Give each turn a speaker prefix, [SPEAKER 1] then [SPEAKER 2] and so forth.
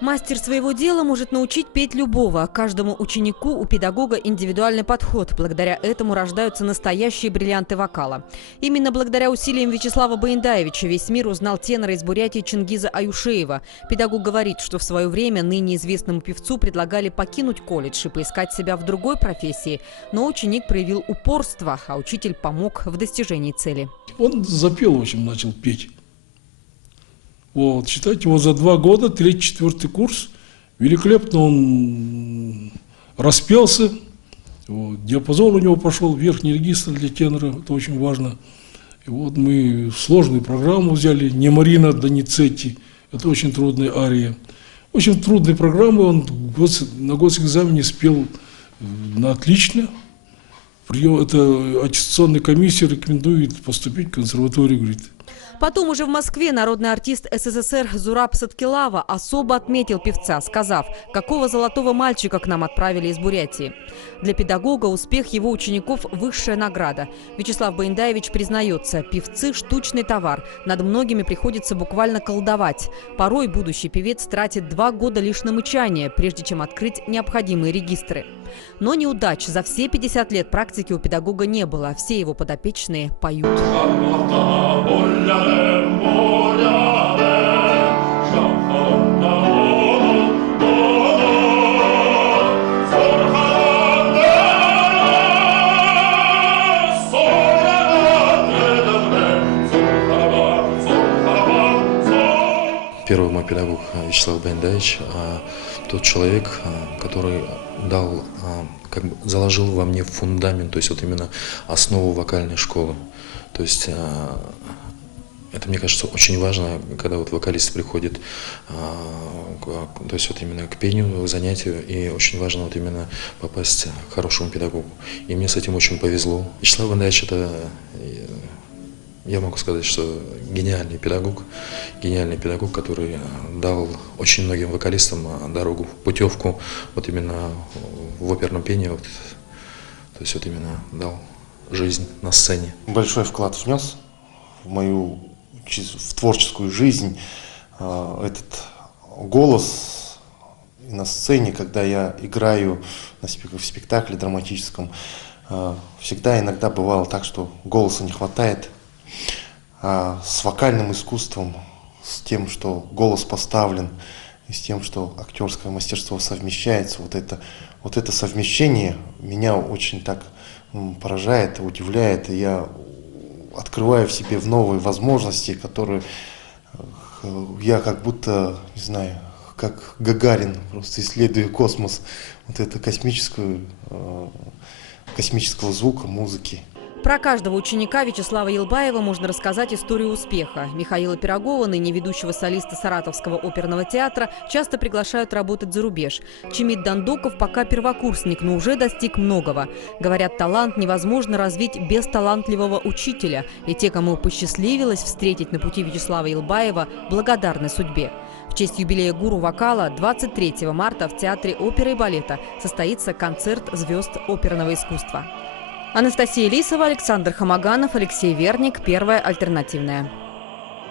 [SPEAKER 1] Мастер своего дела может научить петь любого. Каждому ученику у педагога индивидуальный подход. Благодаря этому рождаются настоящие бриллианты вокала. Именно благодаря усилиям Вячеслава Баиндаевича весь мир узнал тенора из Бурятии Чингиза Аюшеева. Педагог говорит, что в свое время ныне известному певцу предлагали покинуть колледж и поискать себя в другой профессии. Но ученик проявил упорство, а учитель помог в достижении цели.
[SPEAKER 2] Он запел, в общем, начал петь. Вот, считайте, вот за два года, третий, четвертый курс, великолепно он распелся, вот, диапазон у него пошел, верхний регистр для тенора, это очень важно. И вот мы сложную программу взяли, не Марина Доницетти, это очень трудная ария. Очень трудные программы, он на госэкзамене спел э, на отлично. Прием, это аттестационная комиссия рекомендует поступить в консерваторию, говорит.
[SPEAKER 1] Потом уже в Москве народный артист СССР Зураб Саткилава особо отметил певца, сказав, какого золотого мальчика к нам отправили из Бурятии. Для педагога успех его учеников – высшая награда. Вячеслав Баиндаевич признается, певцы – штучный товар. Над многими приходится буквально колдовать. Порой будущий певец тратит два года лишь на мычание, прежде чем открыть необходимые регистры. Но неудач за все 50 лет практики у педагога не было. Все его подопечные поют.
[SPEAKER 3] Первый мой педагог Вячеслав Бендаевич, а, тот человек, а, который дал, а, как бы заложил во мне фундамент, то есть вот именно основу вокальной школы. То есть а, это, мне кажется, очень важно, когда вот вокалист приходит, а, то есть вот именно к пению, к занятию, и очень важно вот именно попасть к хорошему педагогу. И мне с этим очень повезло. Вячеслав Бендаевич это э, я могу сказать, что гениальный педагог, гениальный педагог, который э, дал очень многим вокалистам э, дорогу, путевку вот именно в оперном пении, вот, то есть вот именно дал жизнь на сцене.
[SPEAKER 4] большой вклад внес в мою в творческую жизнь э, этот голос на сцене, когда я играю в спектакле драматическом, всегда иногда бывало так, что голоса не хватает. А с вокальным искусством, с тем, что голос поставлен, и с тем, что актерское мастерство совмещается, вот это, вот это совмещение меня очень так поражает, удивляет, и я открываю в себе в новые возможности, которые э, я как будто, не знаю, как Гагарин, просто исследую космос, вот это космическую, э, космического звука, музыки.
[SPEAKER 1] Про каждого ученика Вячеслава Елбаева можно рассказать историю успеха. Михаила Пирогова, ныне ведущего солиста Саратовского оперного театра, часто приглашают работать за рубеж. Чемит Дандоков пока первокурсник, но уже достиг многого. Говорят, талант невозможно развить без талантливого учителя. И те, кому посчастливилось встретить на пути Вячеслава Елбаева, благодарны судьбе. В честь юбилея гуру вокала 23 марта в Театре оперы и балета состоится концерт звезд оперного искусства. Анастасия Лисова, Александр Хамаганов, Алексей Верник. Первая альтернативная.